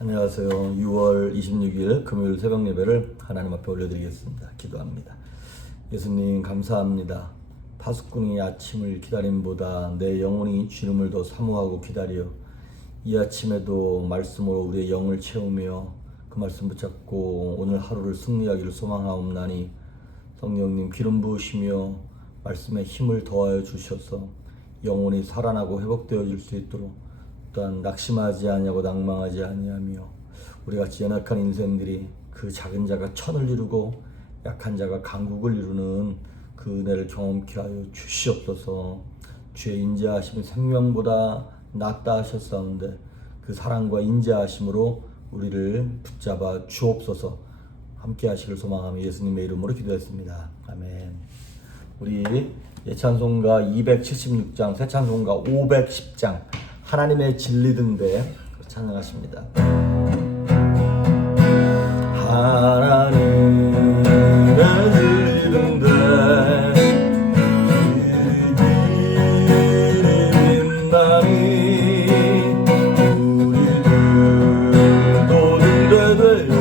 안녕하세요. 6월 26일 금요일 새벽 예배를 하나님 앞에 올려드리겠습니다. 기도합니다. 예수님 감사합니다. 파수꾼이 아침을 기다림보다 내 영혼이 주님을 더 사모하고 기다려 이 아침에도 말씀으로 우리의 영을 채우며 그 말씀 붙잡고 오늘 하루를 승리하기를 소망하옵나니 성령님 기름 부으시며 말씀에 힘을 더하여 주셔서 영혼이 살아나고 회복되어질 수 있도록 또한 낙심하지 아니하고 낭망하지 아니하며 우리같이 연약한 인생들이 그 작은 자가 천을 이루고 약한 자가 강국을 이루는 그 은혜를 경험케 하여 주시옵소서. 주의 인자하심이 생명보다 낫다 하셨사온데 그 사랑과 인자하심으로 우리를 붙잡아 주옵소서. 함께 하시길 소망하며 예수님의 이름으로 기도했습니다. 아멘. 우리 예찬송가 276장, 새찬송가 510장 하나님의 진리 등대 찬양하십니다. 하나님의 진리 등대 길이 빛나니 우리들도 등대되어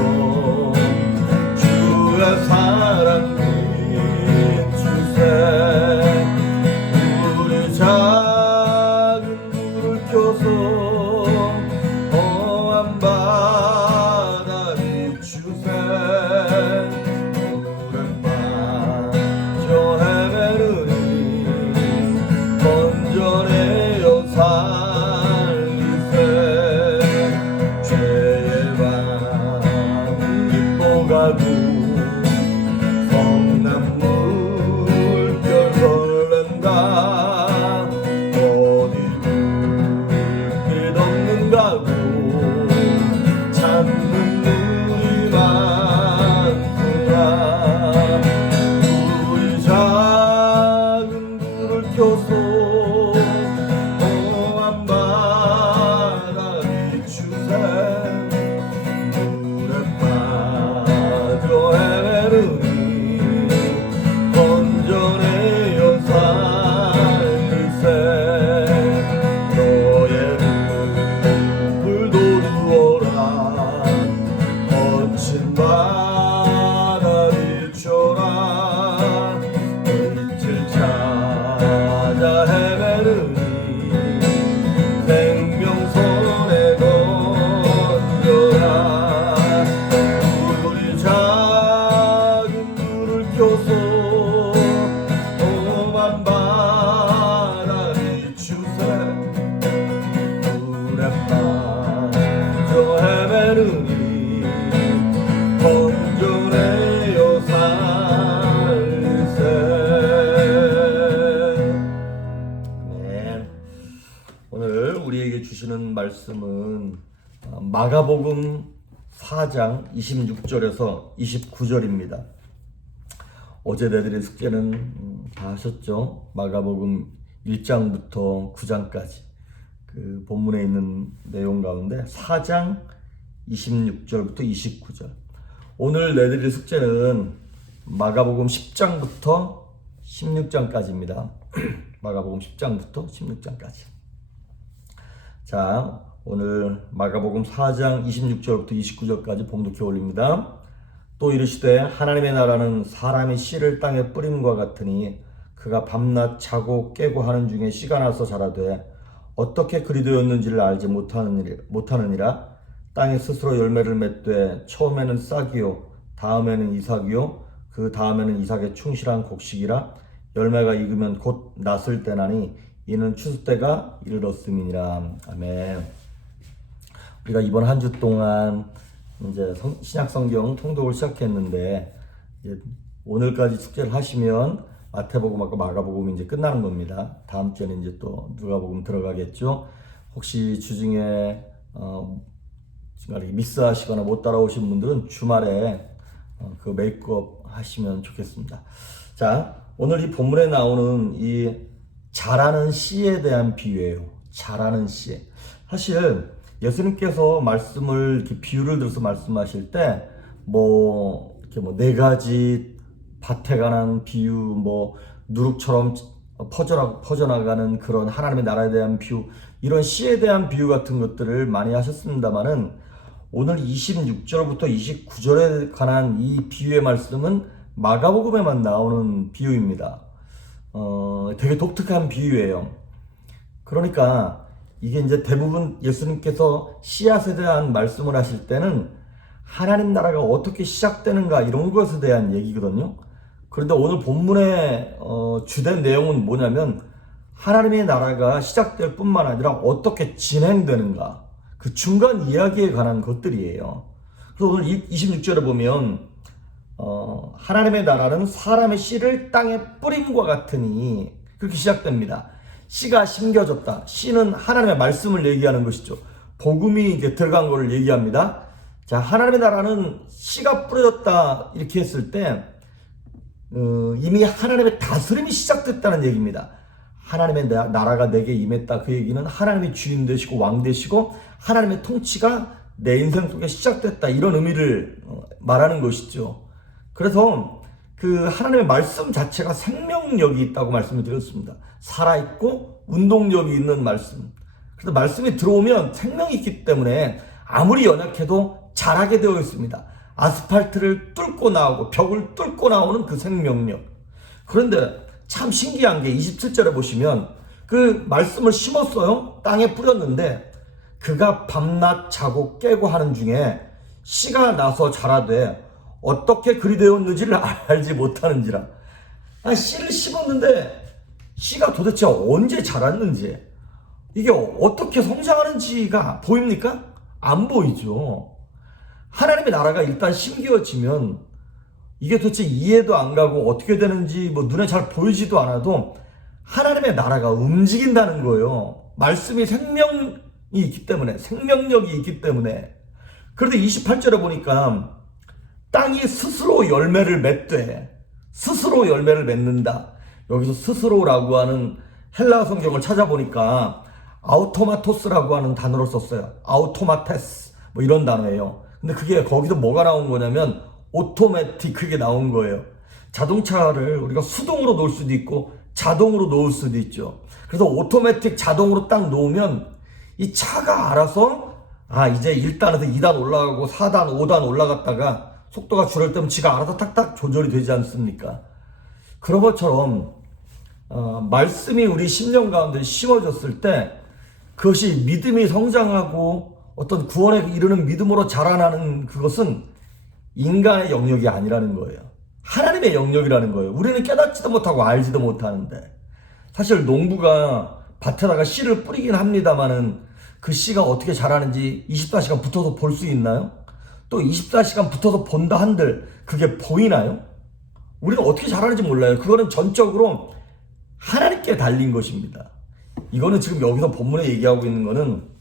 주의 사랑 비추세. 우리 작은 불을 켜서 험한 바다 비추세. 물은 빠져 헤매르니 건져내어 살리세. 죄의 밤은 기뻐가고 성난 물결 설렌다. 어디 불빛 없는가고 찾는 눈이 많구나. 우리 작은 불을 켜서 험한 바다 비추세. 물에 빠져 헤매르니 건져내어 살릴세. 너의 눈을 돋우어라. 거친 바다 비춰라. 빛을 찾아 헤매르니 생명선에 던져라. 우리 작은 불을 켜서 험한 바다 비추세. 물에 빠져 헤매르니 건져내어 살세. 아멘. 오늘 우리에게 주시는 말씀은 마가복음 4장 26절에서 29절입니다. 어제 내드린 숙제는 다 하셨죠? 마가복음 1장부터 9장까지 그 본문에 있는 내용 가운데 4장 26절부터 29절. 오늘 내드릴 숙제는 마가복음 10장부터 16장까지입니다. 마가복음 10장부터 16장까지. 자, 오늘 마가복음 4장 26절부터 29절까지 봉독해 올립니다. 또 이르시되 하나님의 나라는 사람이 씨를 땅에 뿌림과 같으니 그가 밤낮 자고 깨고 하는 중에 씨가 나서 자라되 어떻게 그리 되었는지를 알지 못하느니라. 땅에 스스로 열매를 맺되 처음에는 싹이요 다음에는 이삭이요 그 다음에는 이삭의 충실한 곡식이라. 열매가 익으면 곧 낫을 때나니 이는 추수 때가 이르렀음이니라. 아멘. 우리가 이번 한 주 동안 이제 신약 성경 통독을 시작했는데 이제 오늘까지 숙제를 하시면 마태복음하고 마가복음이 이제 끝나는 겁니다. 다음 주에는 이제 또 누가복음 들어가겠죠. 혹시 주중에 미스하시거나 못 따라오신 분들은 주말에 그 메이크업 하시면 좋겠습니다. 자, 오늘 이 본문에 나오는 이 자라는 씨에 대한 비유예요. 자라는 씨. 사실 예수님께서 말씀을 이렇게 비유를 들어서 말씀하실 때 이렇게 네 가지 밭에 관한 비유, 누룩처럼 퍼져나가는 그런 하나님의 나라에 대한 비유, 이런 씨에 대한 비유 같은 것들을 많이 하셨습니다만은 오늘 26절부터 29절에 관한 이 비유의 말씀은 마가복음에만 나오는 비유입니다. 되게 독특한 비유예요. 그러니까 이게 이제 대부분 예수님께서 씨앗에 대한 말씀을 하실 때는 하나님 나라가 어떻게 시작되는가 이런 것에 대한 얘기거든요. 그런데 오늘 본문의 주된 내용은 뭐냐면 하나님의 나라가 시작될 뿐만 아니라 어떻게 진행되는가, 그 중간 이야기에 관한 것들이에요. 그래서 오늘 26절에 보면 하나님의 나라는 사람의 씨를 땅에 뿌림과 같으니, 그렇게 시작됩니다. 씨가 심겨졌다. 씨는 하나님의 말씀을 얘기하는 것이죠. 복음이 이제 들어간 것을 얘기합니다. 자, 하나님의 나라는 씨가 뿌려졌다 이렇게 했을 때 이미 하나님의 다스림이 시작됐다는 얘기입니다. 하나님의 나라가 내게 임했다. 그 얘기는 하나님이 주인 되시고 왕 되시고 하나님의 통치가 내 인생 속에 시작됐다, 이런 의미를 말하는 것이죠. 그래서 그 하나님의 말씀 자체가 생명력이 있다고 말씀을 드렸습니다. 살아있고 운동력이 있는 말씀. 그래서 말씀이 들어오면 생명이 있기 때문에 아무리 연약해도 자라게 되어 있습니다. 아스팔트를 뚫고 나오고 벽을 뚫고 나오는 그 생명력. 그런데 참 신기한 게 27절에 보시면 그 말씀을 심었어요. 땅에 뿌렸는데 그가 밤낮 자고 깨고 하는 중에 씨가 나서 자라되 어떻게 그리 되었는지를 알지 못하는지라. 씨를 심었는데 씨가 도대체 언제 자랐는지, 이게 어떻게 성장하는지가 보입니까? 안 보이죠. 하나님의 나라가 일단 심겨지면 이게 도대체 이해도 안 가고 어떻게 되는지 뭐 눈에 잘 보이지도 않아도 하나님의 나라가 움직인다는 거예요. 말씀이 생명이 있기 때문에, 생명력이 있기 때문에. 그런데 28절에 보니까 땅이 스스로 열매를 맺되, 스스로 열매를 맺는다. 여기서 스스로라고 하는 헬라 성경을 찾아보니까 아우토마토스라고 하는 단어를 썼어요. 아우토마테스 뭐 이런 단어예요. 근데 그게 거기서 뭐가 나온 거냐면 오토매틱, 그게 나온 거예요. 자동차를 우리가 수동으로 놓을 수도 있고 자동으로 놓을 수도 있죠. 그래서 오토매틱 자동으로 딱 놓으면 이 차가 알아서 이제 1단에서 2단 올라가고 4단, 5단 올라갔다가 속도가 줄을 때면 지가 알아서 딱딱 조절이 되지 않습니까? 그런 것처럼 말씀이 우리 심령 가운데 심어졌을 때 그것이 믿음이 성장하고 어떤 구원에 이르는 믿음으로 자라나는 그것은 인간의 영역이 아니라는 거예요. 하나님의 영역이라는 거예요. 우리는 깨닫지도 못하고 알지도 못하는데, 사실 농부가 밭에다가 씨를 뿌리긴 합니다만은 그 씨가 어떻게 자라는지 24시간 붙어서 볼 수 있나요? 또 24시간 붙어서 본다 한들 그게 보이나요? 우리는 어떻게 자라는지 몰라요. 그거는 전적으로 하나님께 달린 것입니다. 이거는 지금 여기서 본문에 얘기하고 있는 거는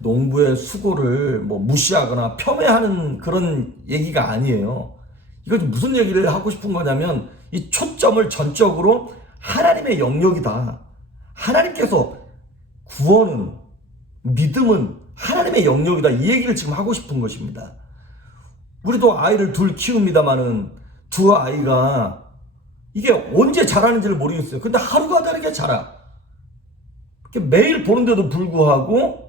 농부의 수고를 뭐 무시하거나 폄훼하는 그런 얘기가 아니에요. 이건 무슨 얘기를 하고 싶은 거냐면 이 초점을 전적으로 하나님의 영역이다. 하나님께서 구원은, 믿음은 하나님의 영역이다. 이 얘기를 지금 하고 싶은 것입니다. 우리도 아이를 둘 키웁니다마는 두 아이가 이게 언제 자라는지를 모르겠어요. 근데 하루가 다르게 자라. 매일 보는데도 불구하고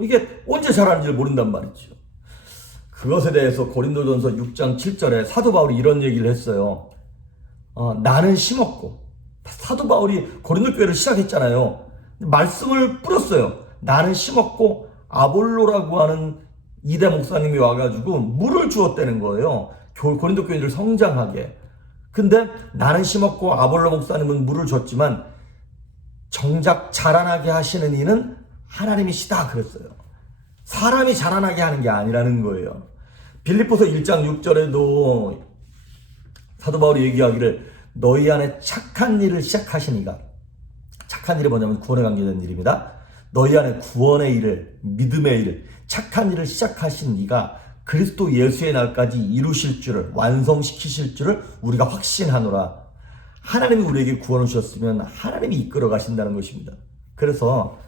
이게 언제 자라는지를 모른단 말이죠. 그것에 대해서 고린도전서 6장 7절에 사도 바울이 이런 얘기를 했어요. 나는 심었고, 사도 바울이 고린도 교회를 시작했잖아요. 말씀을 뿌렸어요. 나는 심었고 아볼로라고 하는 이대 목사님이 와가지고 물을 주었다는 거예요. 고린도 교인들 성장하게. 근데 나는 심었고 아볼로 목사님은 물을 줬지만 정작 자라나게 하시는 이는 하나님이시다 그랬어요. 사람이 자라나게 하는 게 아니라는 거예요. 빌립보서 1장 6절에도 사도 바울이 얘기하기를 너희 안에 착한 일을 시작하신 이가, 착한 일이 뭐냐면 구원에 관계된 일입니다. 너희 안에 구원의 일을, 믿음의 일을, 착한 일을 시작하신 이가 그리스도 예수의 날까지 이루실 줄을, 완성시키실 줄을 우리가 확신하노라. 하나님이 우리에게 구원을 주셨으면 하나님이 이끌어 가신다는 것입니다. 그래서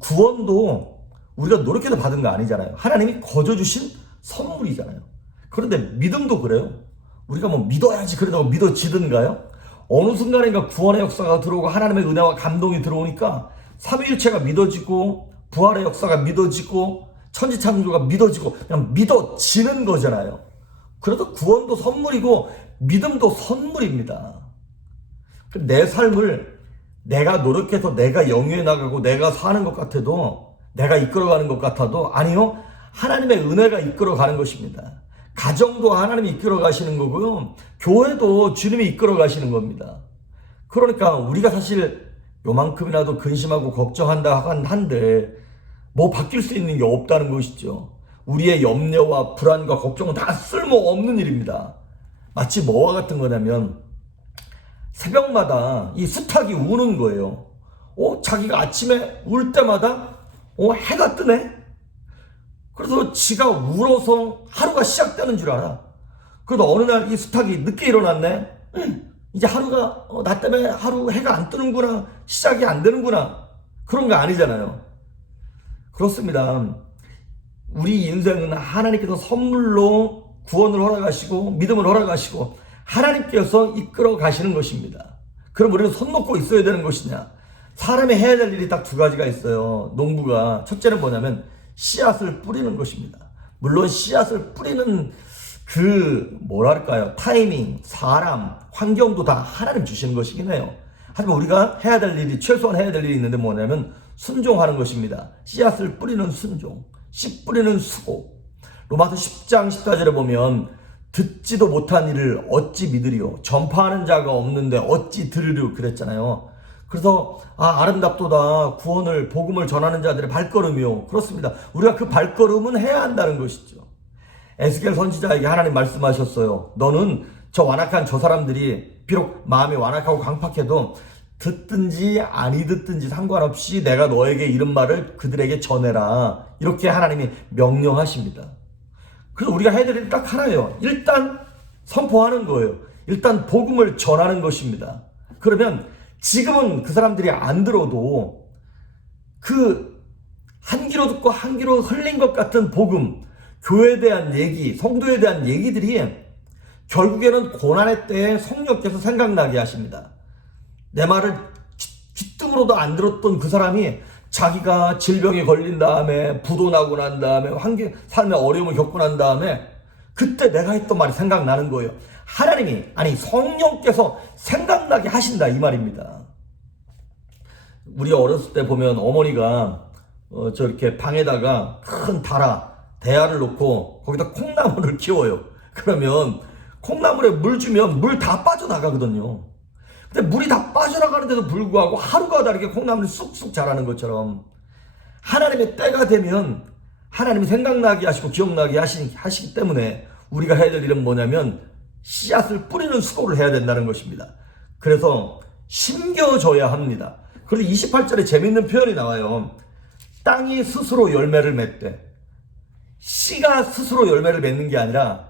구원도 우리가 노력해서 받은 거 아니잖아요. 하나님이 거저 주신 선물이잖아요. 그런데 믿음도 그래요. 우리가 뭐 믿어야지 그러다고 믿어지든가요? 어느 순간인가 구원의 역사가 들어오고 하나님의 은혜와 감동이 들어오니까 삼위일체가 믿어지고 부활의 역사가 믿어지고 천지창조가 믿어지고 그냥 믿어지는 거잖아요. 그래도 구원도 선물이고 믿음도 선물입니다. 내 삶을 내가 노력해서 내가 영위해 나가고 내가 사는 것 같아도, 내가 이끌어가는 것 같아도 아니요, 하나님의 은혜가 이끌어가는 것입니다. 가정도 하나님이 이끌어 가시는 거고요, 교회도 주님이 이끌어 가시는 겁니다. 그러니까 우리가 사실 요만큼이라도 근심하고 걱정한다 한데 뭐 바뀔 수 있는 게 없다는 것이죠. 우리의 염려와 불안과 걱정은 다 쓸모없는 일입니다. 마치 뭐와 같은 거냐면 새벽마다 이 수탉이 우는 거예요. 자기가 아침에 울 때마다 해가 뜨네? 그래서 지가 울어서 하루가 시작되는 줄 알아. 그래도 어느 날 이 수탉이 늦게 일어났네? 이제 하루가 나 때문에 하루 해가 안 뜨는구나, 시작이 안 되는구나, 그런 거 아니잖아요. 그렇습니다. 우리 인생은 하나님께서 선물로 구원을 허락하시고 믿음을 허락하시고 하나님께서 이끌어 가시는 것입니다. 그럼 우리는 손 놓고 있어야 되는 것이냐? 사람이 해야 될 일이 딱 두 가지가 있어요. 농부가. 첫째는 뭐냐면 씨앗을 뿌리는 것입니다. 물론 씨앗을 뿌리는 타이밍, 사람, 환경도 다 하나님 주시는 것이긴 해요. 하지만 우리가 해야 될 일이, 최소한 해야 될 일이 있는데 뭐냐면 순종하는 것입니다. 씨앗을 뿌리는 순종, 씨 뿌리는 수고. 로마서 10장 14절에 보면 듣지도 못한 일을 어찌 믿으리요, 전파하는 자가 없는데 어찌 들으리요, 그랬잖아요. 그래서 아름답도다 구원을, 복음을 전하는 자들의 발걸음이요. 그렇습니다. 우리가 그 발걸음은 해야 한다는 것이죠. 에스겔 선지자에게 하나님 말씀하셨어요. 너는 저 완악한 저 사람들이 비록 마음이 완악하고 강팍해도 듣든지 아니 듣든지 상관없이 내가 너에게 이런 말을 그들에게 전해라. 이렇게 하나님이 명령하십니다. 그래서 우리가 해야 될 일이 딱 하나예요. 일단 선포하는 거예요. 일단 복음을 전하는 것입니다. 그러면 지금은 그 사람들이 안 들어도 그 한 귀로 듣고 한 귀로 흘린 것 같은 복음, 교회에 대한 얘기, 성도에 대한 얘기들이 결국에는 고난의 때에 성령께서 생각나게 하십니다. 내 말을 귀등으로도 안 들었던 그 사람이 자기가 질병에 걸린 다음에, 부도 나고 난 다음에, 삶의 어려움을 겪고 난 다음에 그때 내가 했던 말이 생각나는 거예요. 하나님이, 성령께서 생각나게 하신다, 이 말입니다. 우리 어렸을 때 보면 어머니가 저렇게 방에다가 큰 대야를 놓고 거기다 콩나물을 키워요. 그러면 콩나물에 물 주면 물 다 빠져나가거든요. 근데 물이 다 빠져나가는데도 불구하고 하루가 다르게 콩나물이 쑥쑥 자라는 것처럼 하나님의 때가 되면 하나님이 생각나게 하시고 기억나게 하시기 때문에 우리가 해야 될 일은 뭐냐면 씨앗을 뿌리는 수고를 해야 된다는 것입니다. 그래서 심겨줘야 합니다. 그리고 28절에 재밌는 표현이 나와요. 땅이 스스로 열매를 맺되, 씨가 스스로 열매를 맺는 게 아니라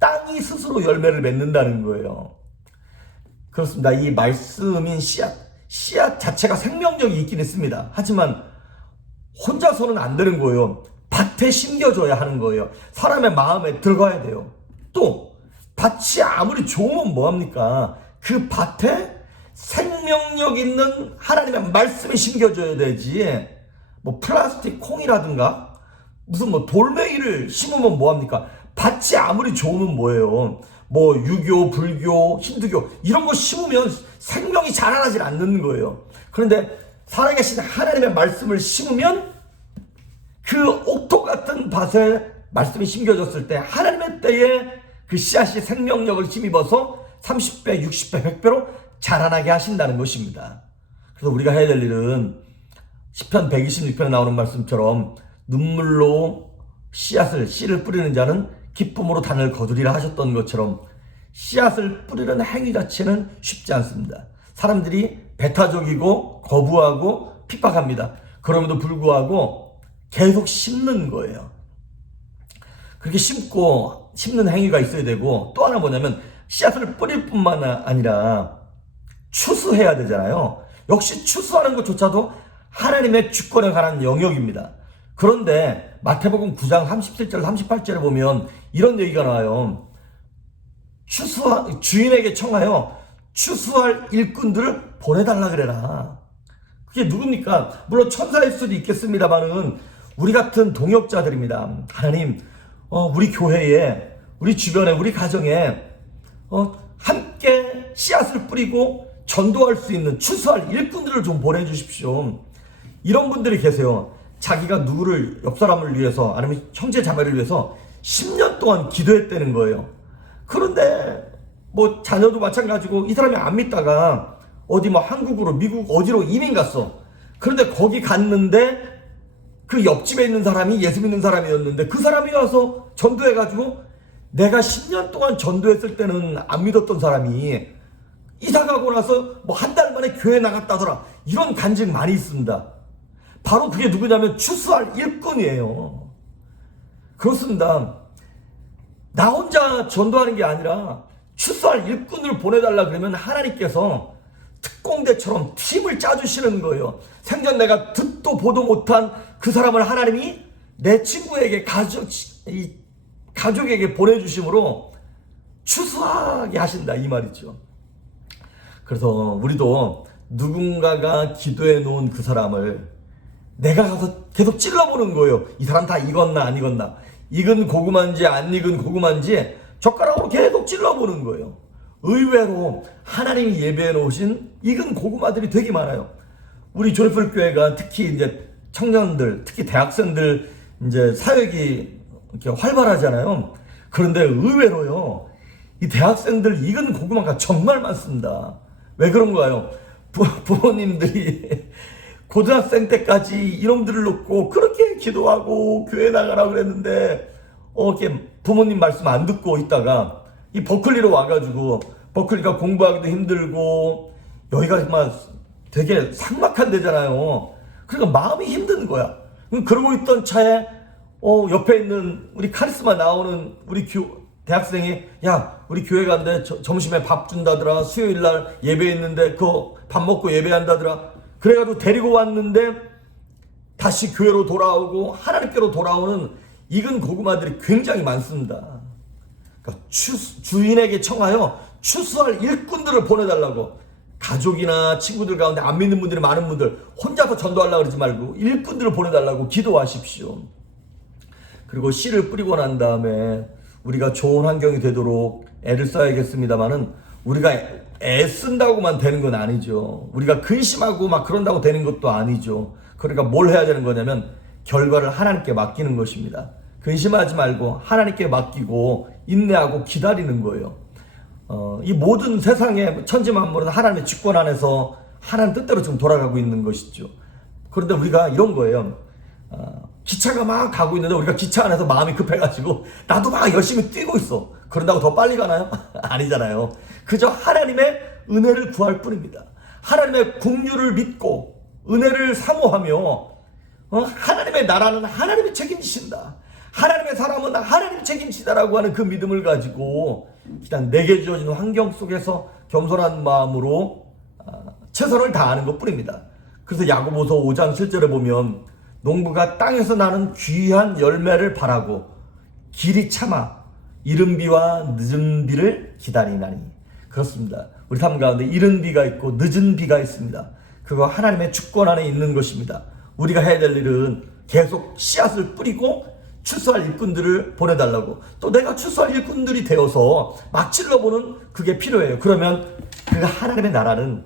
땅이 스스로 열매를 맺는다는 거예요. 그렇습니다. 이 말씀인 씨앗 자체가 생명력이 있긴 있습니다. 하지만 혼자서는 안 되는 거예요. 밭에 심겨줘야 하는 거예요. 사람의 마음에 들어가야 돼요. 또 밭이 아무리 좋으면 뭐합니까? 그 밭에 생명력 있는 하나님의 말씀이 심겨줘야 되지. 뭐 플라스틱 콩이라든가 무슨 돌멩이를 심으면 뭐합니까? 밭이 아무리 좋으면 뭐예요? 유교, 불교, 힌두교 이런 거 심으면 생명이 자라나질 않는 거예요. 그런데 살아계신 하나님의 말씀을 심으면 그 옥토 같은 밭에 말씀이 심겨졌을 때 하나님의 때에 그 씨앗이 생명력을 힘입어서 30배, 60배, 100배로 자라나게 하신다는 것입니다. 그래서 우리가 해야 될 일은 시편 126편에 나오는 말씀처럼 눈물로 씨를 뿌리는 자는 기쁨으로 단을 거두리라 하셨던 것처럼 씨앗을 뿌리는 행위 자체는 쉽지 않습니다. 사람들이 배타적이고 거부하고 핍박합니다. 그럼에도 불구하고 계속 심는 거예요. 그렇게 심는 행위가 있어야 되고, 또 하나 뭐냐면 씨앗을 뿌릴 뿐만 아니라 추수해야 되잖아요. 역시 추수하는 것조차도 하나님의 주권에 관한 영역입니다. 그런데 마태복음 9장 37절 38절에 보면 이런 얘기가 나와요. 주인에게 청하여 추수할 일꾼들을 보내달라 그래라. 그게 누굽니까? 물론 천사일 수도 있겠습니다만은 우리 같은 동역자들입니다. 하나님, 우리 교회에, 우리 주변에, 우리 가정에 함께 씨앗을 뿌리고 전도할 수 있는 추수할 일꾼들을 좀 보내주십시오. 이런 분들이 계세요. 자기가 누구를, 옆 사람을 위해서, 아니면 형제 자매를 위해서 10년 동안 기도했다는 거예요. 그런데 뭐 자녀도 마찬가지고 이 사람이 안 믿다가 어디 뭐 한국으로, 미국 어디로 이민 갔어. 그런데 거기 갔는데 그 옆집에 있는 사람이 예수 믿는 사람이었는데 그 사람이 와서 전도해가지고 내가 10년 동안 전도했을 때는 안 믿었던 사람이 이사 가고 나서 뭐 한 달 만에 교회 나갔다더라. 이런 간증 많이 있습니다. 바로 그게 누구냐면 추수할 일꾼이에요. 그렇습니다. 나 혼자 전도하는 게 아니라 추수할 일꾼을 보내달라 그러면 하나님께서 특공대처럼 팀을 짜주시는 거예요. 생전 내가 듣도 보도 못한 그 사람을 하나님이 내 친구에게, 가족에게 보내주심으로 추수하게 하신다, 이 말이죠. 그래서 우리도 누군가가 기도해 놓은 그 사람을 내가 가서 계속 찔러보는 거예요. 이 사람 다 익었나 안 익었나, 익은 고구마인지 안 익은 고구마인지 젓가락으로 계속 찔러보는 거예요. 의외로 하나님이 예배해 놓으신 익은 고구마들이 되게 많아요. 우리 조리풀 교회가 특히 이제 청년들, 특히 대학생들 이제 사역이 이렇게 활발하잖아요. 그런데 의외로요, 이 대학생들 익은 고구마가 정말 많습니다. 왜 그런가요? 부모님들이 고등학생 때까지 이놈들을 놓고 그렇게 기도하고 교회 나가라고 그랬는데 이렇게 부모님 말씀 안 듣고 있다가 이 버클리로 와가지고, 버클리가 공부하기도 힘들고 여기가 막 되게 삭막한 데잖아요. 그러니까 마음이 힘든 거야. 그러고 있던 차에 옆에 있는 우리 카리스마 나오는 우리 대학생이, 야, 우리 교회 간대, 점심에 밥 준다더라, 수요일날 예배 있는데 그거 밥 먹고 예배한다더라. 그래가지고 데리고 왔는데 다시 교회로 돌아오고 하나님께로 돌아오는 익은 고구마들이 굉장히 많습니다. 그러니까 주인에게 청하여 추수할 일꾼들을 보내달라고. 가족이나 친구들 가운데 안 믿는 분들이 많은 분들, 혼자서 전도하려고 그러지 말고 일꾼들을 보내달라고 기도하십시오. 그리고 씨를 뿌리고 난 다음에 우리가 좋은 환경이 되도록 애를 써야겠습니다만은, 우리가 애쓴다고만 되는 건 아니죠. 우리가 근심하고 막 그런다고 되는 것도 아니죠. 그러니까 뭘 해야 되는 거냐면 결과를 하나님께 맡기는 것입니다. 근심하지 말고 하나님께 맡기고 인내하고 기다리는 거예요. 이 모든 세상의 천지만물은 하나님의 주권 안에서 하나님 뜻대로 지금 돌아가고 있는 것이죠. 그런데 우리가 이런 거예요. 기차가 막 가고 있는데 우리가 기차 안에서 마음이 급해가지고 나도 막 열심히 뛰고 있어. 그런다고 더 빨리 가나요? 아니잖아요. 그저 하나님의 은혜를 구할 뿐입니다. 하나님의 긍휼을 믿고 은혜를 사모하며 하나님의 나라는 하나님이 책임지신다, 하나님의 사람은 하나님이 책임지다라고 하는 그 믿음을 가지고 그냥 내게 주어진 환경 속에서 겸손한 마음으로 최선을 다하는 것 뿐입니다. 그래서 야고보서 5장 7절에 보면, 농부가 땅에서 나는 귀한 열매를 바라고 길이 참아 이른 비와 늦은 비를 기다리나니. 그렇습니다. 우리 삶 가운데 이른 비가 있고 늦은 비가 있습니다. 그거 하나님의 주권 안에 있는 것입니다. 우리가 해야 될 일은 계속 씨앗을 뿌리고 추수할 일꾼들을 보내달라고. 또 내가 추수할 일꾼들이 되어서 막 찔러보는 그게 필요해요. 그러면 그 하나님의 나라는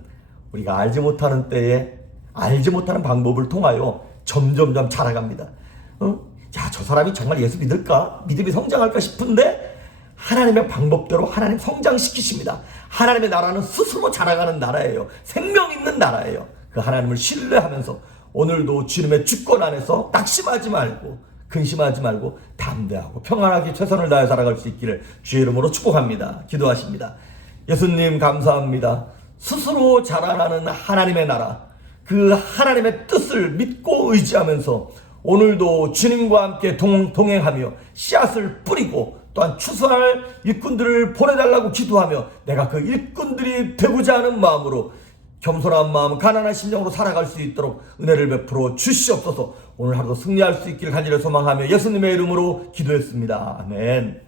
우리가 알지 못하는 때에 알지 못하는 방법을 통하여 점점점 자라갑니다. 야, 저 사람이 정말 예수 믿을까? 믿음이 성장할까 싶은데 하나님의 방법대로 하나님 성장시키십니다. 하나님의 나라는 스스로 자라가는 나라예요. 생명 있는 나라예요. 그 하나님을 신뢰하면서 오늘도 주님의 주권 안에서 낙심하지 말고 근심하지 말고 담대하고 평안하게 최선을 다해 살아갈 수 있기를 주의 이름으로 축복합니다. 기도하십니다. 예수님 감사합니다. 스스로 자라나는 하나님의 나라, 그 하나님의 뜻을 믿고 의지하면서 오늘도 주님과 함께 동행하며 씨앗을 뿌리고 또한 추수할 일꾼들을 보내달라고 기도하며 내가 그 일꾼들이 되고자 하는 마음으로 겸손한 마음, 가난한 심령으로 살아갈 수 있도록 은혜를 베풀어 주시옵소서. 오늘 하루도 승리할 수 있기를 간절히 소망하며 예수님의 이름으로 기도했습니다. 아멘.